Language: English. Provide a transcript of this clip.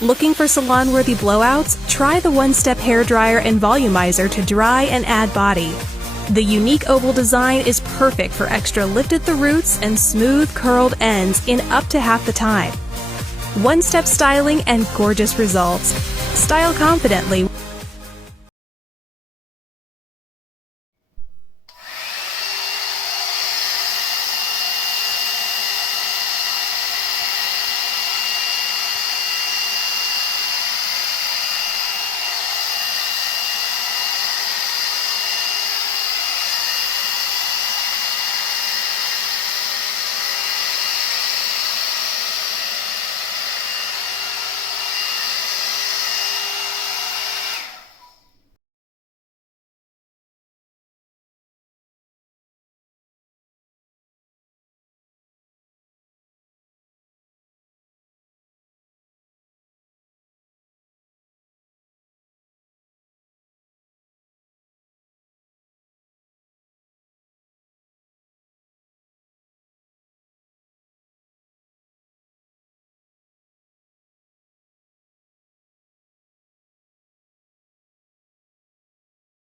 Looking for salon-worthy blowouts? Try the one-step hairdryer and volumizer to dry and add body. The unique oval design is perfect for extra lifted-the-roots and smooth curled ends in up to half the time. One-step styling and gorgeous results. Style confidently